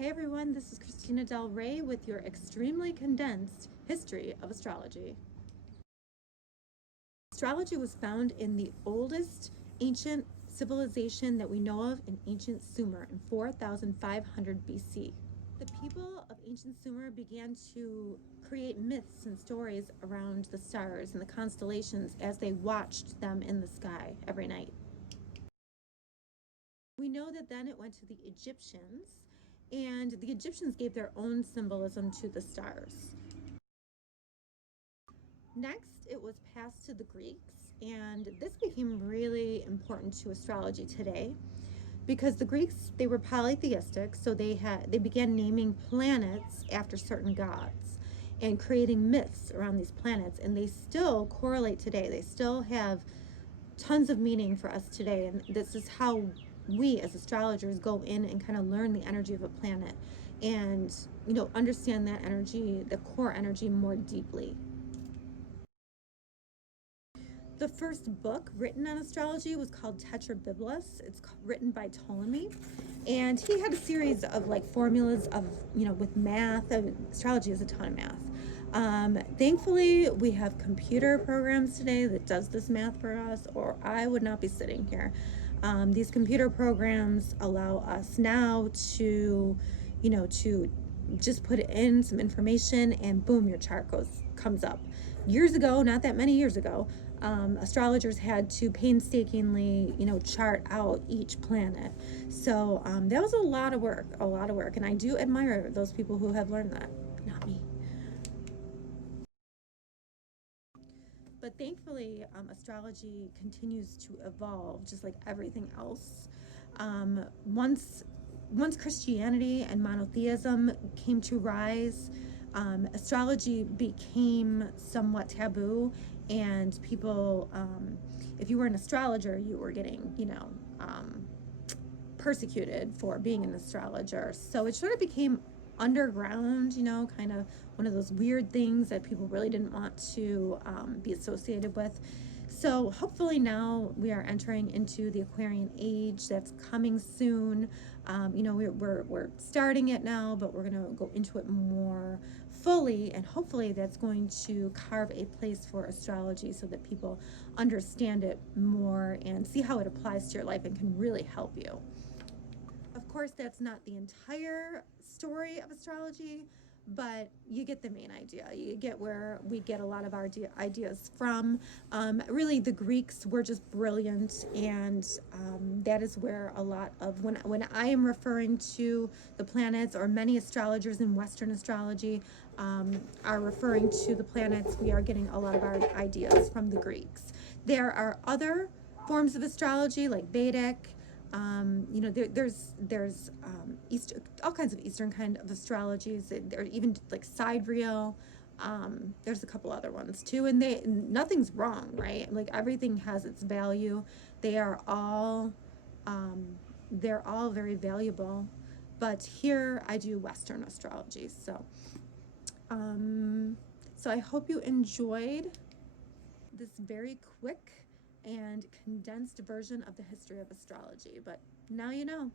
Hey everyone, this is Christina Del Rey with your extremely condensed history of astrology. Astrology was found in the oldest ancient civilization that we know of in ancient Sumer in 4500 BC. The people of ancient Sumer began to create myths and stories around the stars and the constellations as they watched them in the sky every night. We know that then it went to the Egyptians, and the Egyptians gave their own symbolism to the stars. Next, it was passed to the Greeks, and this became really important to astrology today because the Greeks, they were polytheistic, so they began naming planets after certain gods and creating myths around these planets, and they still correlate today. They still have tons of meaning for us today, and this is how we as astrologers go in and kind of learn the energy of a planet and understand that energy, the core energy, more deeply. The first book written on astrology was called Tetrabiblos. It's written by Ptolemy, and he had a series of formulas of with math. Astrology is a ton of math. Thankfully, we have computer programs today that does this math for us, or I would not be sitting here. These computer programs allow us now to just put in some information and boom, your chart comes up. Years ago, not that many years ago, astrologers had to painstakingly chart out each planet. So that was a lot of work, and I do admire those people who have learned that. Not me. But thankfully, astrology continues to evolve, just like everything else. Once Christianity and monotheism came to rise, astrology became somewhat taboo, and people, if you were an astrologer, you were getting, persecuted for being an astrologer. So it sort of became underground, kind of one of those weird things that people really didn't want to be associated with. So hopefully now we are entering into the Aquarian age that's coming soon. We're starting it now, but we're going to go into it more fully, and hopefully that's going to carve a place for astrology so that people understand it more and see how it applies to your life and can really help you. Of course, that's not the entire story of astrology, but you get the main idea. You get where we get a lot of our ideas from. Really, the Greeks were just brilliant, and that is where a lot of, when I am referring to the planets, or many astrologers in Western astrology are referring to the planets, we are getting a lot of our ideas from the Greeks. There are other forms of astrology like Vedic. There's all kinds of Eastern kind of astrologies. There are even like sidereal. There's a couple other ones too, and nothing's wrong, right? Like everything has its value. They're all very valuable. But here I do Western astrology, so I hope you enjoyed this very quick and condensed version of the history of astrology, but now you know.